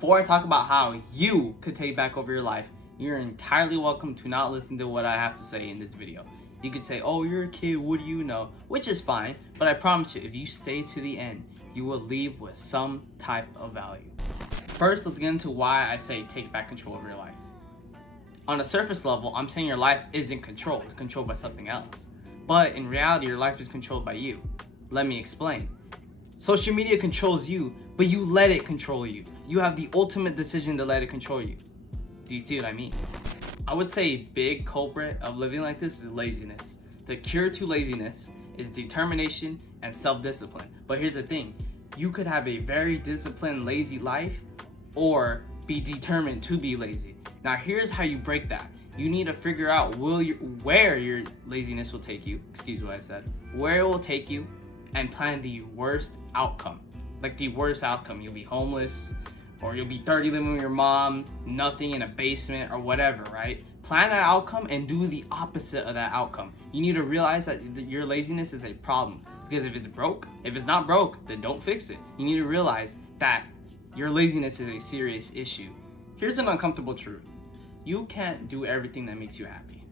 Before I talk about how you could take back over your life, you're entirely welcome to not listen to what I have to say in this video. You could say, oh, you're a kid, what do you know? Which is fine, but I promise you, if you stay to the end, you will leave with some type of value. First, let's get into why I say take back control of your life. On a surface level, I'm saying your life isn't controlled, it's controlled by something else. But in reality, your life is controlled by you. Let me explain. Social media controls you, but you let it control you. You have the ultimate decision to let it control you. Do you see what I mean? I would say a big culprit of living like this is laziness. The cure to laziness is determination and self-discipline. But here's the thing, you could have a very disciplined, lazy life or be determined to be lazy. Now here's how you break that. You need to figure out where your laziness will take you, excuse what I said, where it will take you, and plan the worst outcome. Like the worst outcome, you'll be homeless, or you'll be 30 living with your mom, nothing in a basement or whatever, right? Plan that outcome and do the opposite of that outcome. You need to realize that your laziness is a problem, because if it's not broke, then don't fix it. You need to realize that your laziness is a serious issue. Here's an uncomfortable truth. You can't do everything that makes you happy.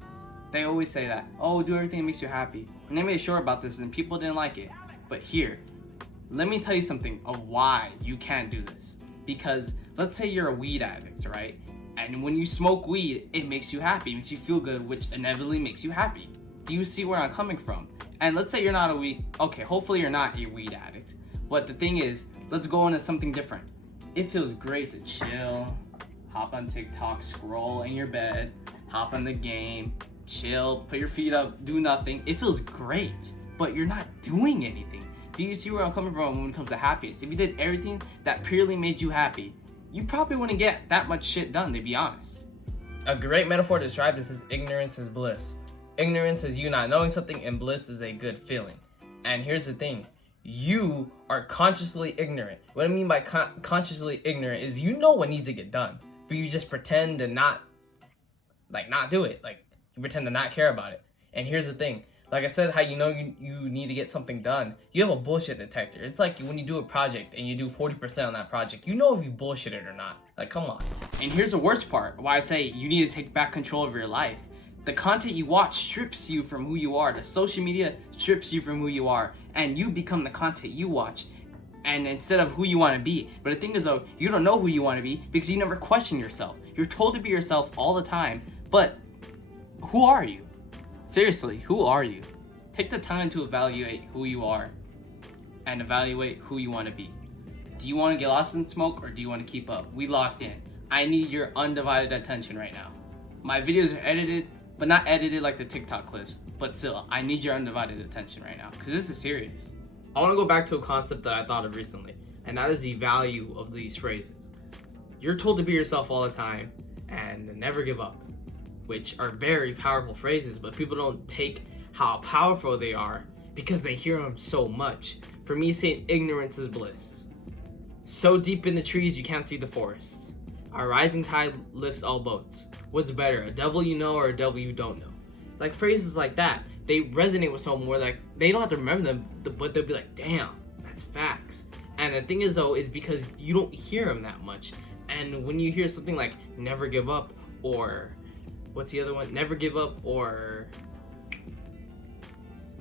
They always say that, oh, do everything that makes you happy. And they made sure about this and people didn't like it. But here, let me tell you something of why you can't do this. Because let's say you're a weed addict, right? And when you smoke weed, it makes you happy, it makes you feel good, which inevitably makes you happy. Do you see where I'm coming from? And let's say you're not hopefully you're not a weed addict. But the thing is, let's go into something different. It feels great to chill, hop on TikTok, scroll in your bed, hop on the game, chill, put your feet up, do nothing. It feels great, but you're not doing anything. Do you see where I'm coming from when it comes to happiness? If you did everything that purely made you happy, you probably wouldn't get that much shit done, to be honest. A great metaphor to describe this is ignorance is bliss. Ignorance is you not knowing something, and bliss is a good feeling. And here's the thing, you are consciously ignorant. What I mean by consciously ignorant is you know what needs to get done, but you just pretend to not do it. Like, you pretend to not care about it. And here's the thing, like I said, how you know you need to get something done, you have a bullshit detector. It's like when you do a project and you do 40% on that project, you know if you bullshitted or not. Like, come on. And here's the worst part, why I say you need to take back control of your life. The content you watch strips you from who you are. The social media strips you from who you are, and you become the content you watch, and instead of who you want to be. But the thing is though, you don't know who you want to be because you never question yourself. You're told to be yourself all the time, but who are you? Seriously, who are you? Take the time to evaluate who you are and evaluate who you want to be. Do you want to get lost in smoke, or do you want to keep up? We locked in. I need your undivided attention right now. My videos are edited, but not edited like the TikTok clips, but still, I need your undivided attention right now, because this is serious. I want to go back to a concept that I thought of recently, and that is the value of these phrases. You're told to be yourself all the time and never give up, which are very powerful phrases, but people don't take how powerful they are because they hear them so much. For me, saying ignorance is bliss. So deep in the trees you can't see the forest. A rising tide lifts all boats. What's better, a devil you know or a devil you don't know? Like phrases like that, they resonate with someone more. Like, they don't have to remember them, but they'll be like, damn, that's facts. And the thing is though, is because you don't hear them that much. And when you hear something like never give up, or what's the other one? Never give up, or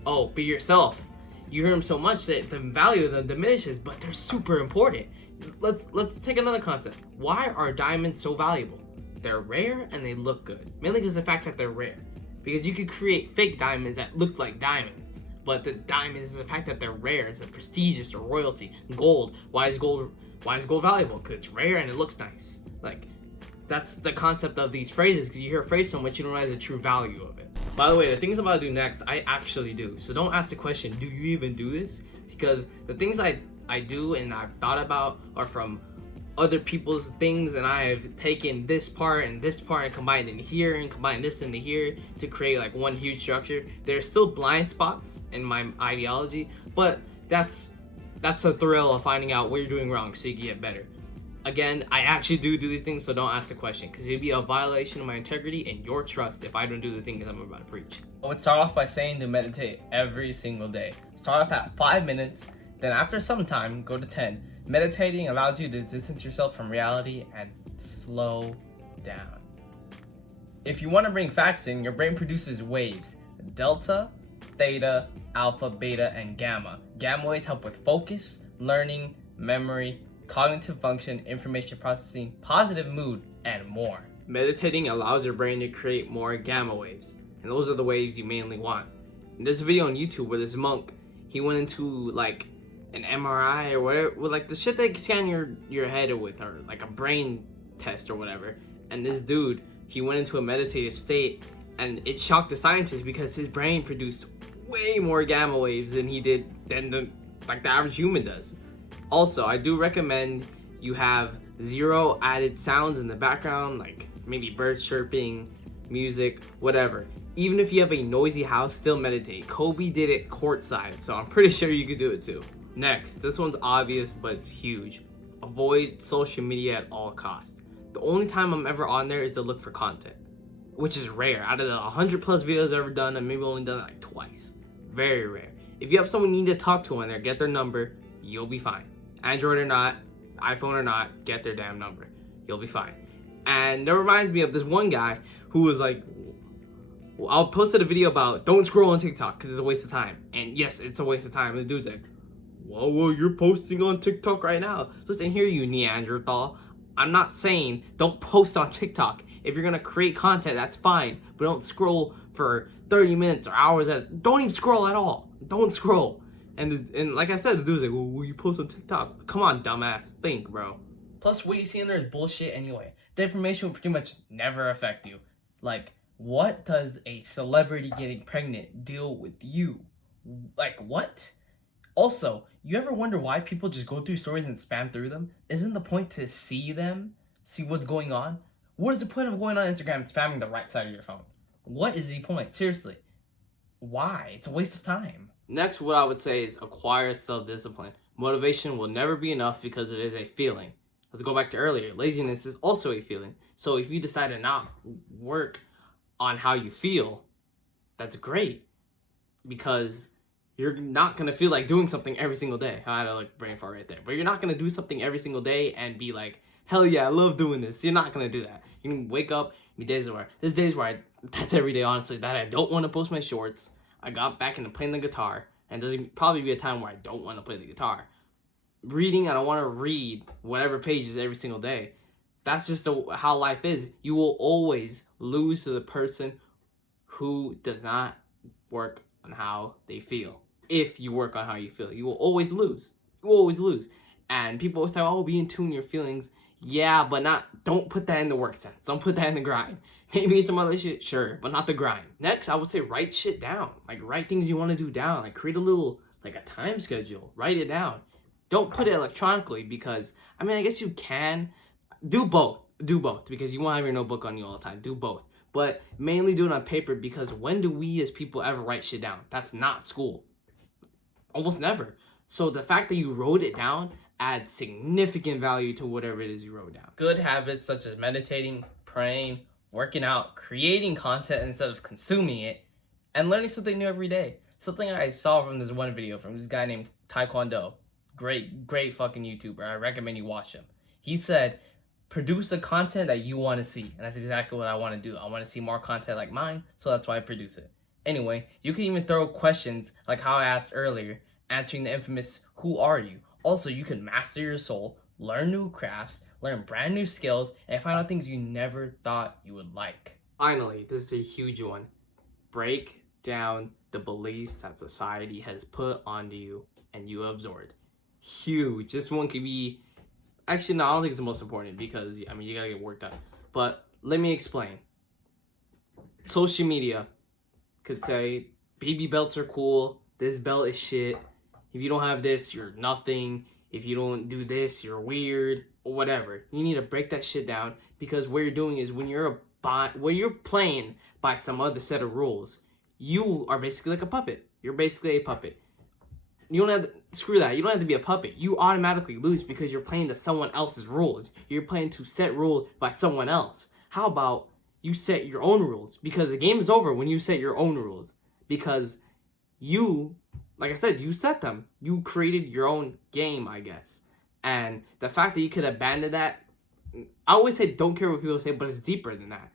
oh, be yourself. You hear them so much that the value of them diminishes, but they're super important. Let's take another concept. Why are diamonds so valuable? They're rare and they look good. Mainly because of the fact that they're rare. Because you could create fake diamonds that look like diamonds, but the diamonds is the fact that they're rare. It's a prestigious or royalty. Gold. Why is gold valuable? Because it's rare and it looks nice. Like, that's the concept of these phrases, because you hear a phrase so much you don't realize the true value of it. By the way, the things I'm about to do next, I actually do. So don't ask the question, do you even do this? Because the things I do and I've thought about are from other people's things, and I have taken this part and combined in here and combined this into here to create like one huge structure. There's still blind spots in my ideology, but that's the thrill of finding out what you're doing wrong so you can get better. Again, I actually do these things, so don't ask the question, because it'd be a violation of my integrity and your trust if I don't do the things I'm about to preach. I would start off by saying to meditate every single day. Start off at 5 minutes Then after some time, go to 10. Meditating allows you to distance yourself from reality and slow down. If you want to bring facts in, your brain produces waves: delta, theta, alpha, beta, and gamma. Gamma waves help with focus, learning, memory, cognitive function, information processing, positive mood, and more. Meditating allows your brain to create more gamma waves, and those are the waves you mainly want. In this video on YouTube where this monk, he went into like an MRI or whatever, with like the shit they scan your head with, or like a brain test or whatever, and this dude, he went into a meditative state, and it shocked the scientists because his brain produced way more gamma waves than the average human does. Also, I do recommend you have 0 added sounds in the background, like maybe birds chirping, music, whatever. Even if you have a noisy house, still meditate. Kobe did it courtside, so I'm pretty sure you could do it too. Next, this one's obvious, but it's huge. Avoid social media at all costs. The only time I'm ever on there is to look for content, which is rare. Out of the 100 plus videos I've ever done, I've maybe only done it like twice. Very rare. If you have someone you need to talk to on there, get their number, you'll be fine. Android or not, iPhone or not, get their damn number. You'll be fine. And that reminds me of this one guy who was like, I posted a video about don't scroll on TikTok because it's a waste of time. And yes, it's a waste of time. And the dude's like, well, you're posting on TikTok right now. Listen here, you Neanderthal. I'm not saying don't post on TikTok. If you're gonna create content, that's fine. But don't scroll for 30 minutes or hours don't even scroll at all. Don't scroll. And like I said, the dude's like, well, will you post on TikTok? Come on, dumbass. Think, bro. Plus, what you see in there is bullshit anyway. The information will pretty much never affect you. Like, what does a celebrity getting pregnant deal with you? Like, what? Also, you ever wonder why people just go through stories and spam through them? Isn't the point to see them? See what's going on? What is the point of going on Instagram and spamming the right side of your phone? What is the point? Seriously. Why? It's a waste of time. Next, what I would say is acquire self-discipline. Motivation will never be enough because it is a feeling. Let's go back to earlier. Laziness is also a feeling. So if you decide to not work on how you feel, that's great. Because you're not going to feel like doing something every single day. I had a brain fart right there. But you're not going to do something every single day and be like, hell yeah, I love doing this. You're not going to do that. You can wake up, there's days where that's every day, honestly, that I don't want to post my shorts. I got back into playing the guitar, and there's probably be a time where I don't want to play the guitar. Reading, I don't want to read whatever pages every single day. That's just how life is. You will always lose to the person who does not work on how they feel. If you work on how you feel, you will always lose. You will always lose. And people always say, oh, be in tune with your feelings. Yeah, but don't put that in the work sense. Don't put that in the grind. Maybe it's some other shit, sure, but not the grind. Next, I would say write shit down. Like, write things you want to do down. Like, create a little, like a time schedule. Write it down. Don't put it electronically because, I mean, I guess you can. Do both. Do both because you won't have your notebook on you all the time. Do both. But mainly do it on paper because when do we as people ever write shit down? That's not school. Almost never. So the fact that you wrote it down adds significant value to whatever it is you wrote down. Good habits such as meditating, praying, working out, creating content instead of consuming it, and learning something new every day. Something I saw from this one video from this guy named Taekwondo. Great fucking YouTuber. I recommend you watch him. He said, produce the content that you want to see. And that's exactly what I want to do. I want to see more content like mine, so that's why I produce it. Anyway, you can even throw questions like how I asked earlier, answering the infamous, who are you? Also, you can master your soul, learn new crafts, learn brand new skills, and find out things you never thought you would like. Finally, this is a huge one. Break down the beliefs that society has put onto you and you absorbed. Huge. This one could be, actually, no, I don't think it's the most important because, I mean, you gotta get worked up. But let me explain. Social media could say, baby belts are cool, this belt is shit. If you don't have this, you're nothing. If you don't do this, you're weird, or whatever. You need to break that shit down because what you're doing is when you're playing by some other set of rules, you are basically like a puppet. You're basically a puppet. You don't have to, screw that. You don't have to be a puppet. You automatically lose because you're playing to someone else's rules. You're playing to set rules by someone else. How about you set your own rules? Because the game is over when you set your own rules. Because you like I said, you set them. You created your own game, I guess. And the fact that you could abandon that, I always say don't care what people say, but it's deeper than that.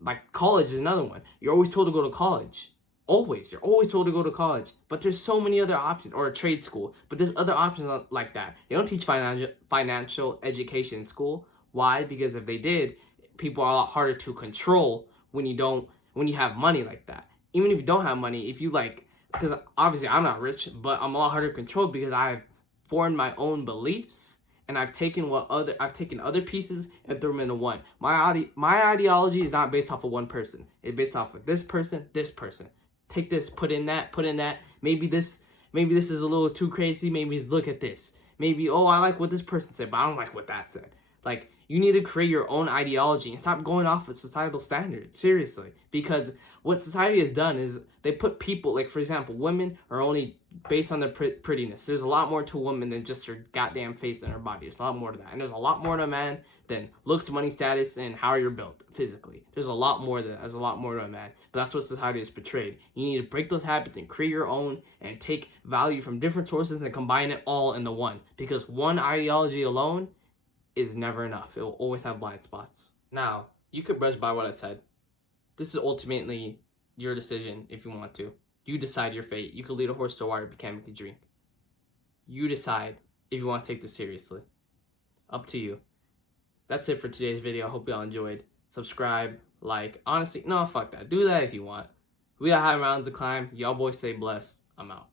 Like college is another one. You're always told to go to college. Always. You're always told to go to college. But there's so many other options, or a trade school. But there's other options like that. They don't teach financial education in school. Why? Because if they did, people are a lot harder to control when you have money like that. Even if you don't have money, if you like, because obviously I'm not rich, but I'm a lot harder to control because I've formed my own beliefs, and I've taken other pieces and threw them into one. My ideology is not based off of one person. It's based off of this person, this person. Take this, put in that. Maybe this is a little too crazy. Maybe look at this. Maybe, oh, I like what this person said, but I don't like what that said. Like, you need to create your own ideology and stop going off of societal standards. Seriously. Because what society has done is they put people, like, for example, women are only based on their prettiness. There's a lot more to a woman than just her goddamn face and her body. There's a lot more to that. And there's a lot more to a man than looks, money, status, and how you're built physically. There's a lot more to that. There's a lot more to a man. But that's what society has portrayed. You need to break those habits and create your own and take value from different sources and combine it all into one. Because one ideology alone is never enough. It will always have blind spots. Now, you could brush by what I said. This is ultimately your decision if you want to. You decide your fate. You could lead a horse to water, but can't make it drink. You decide if you want to take this seriously. Up to you. That's it for today's video. I hope y'all enjoyed. Subscribe, like. Honestly, no, fuck that. Do that if you want. We got high mountains to climb. Y'all boys stay blessed. I'm out.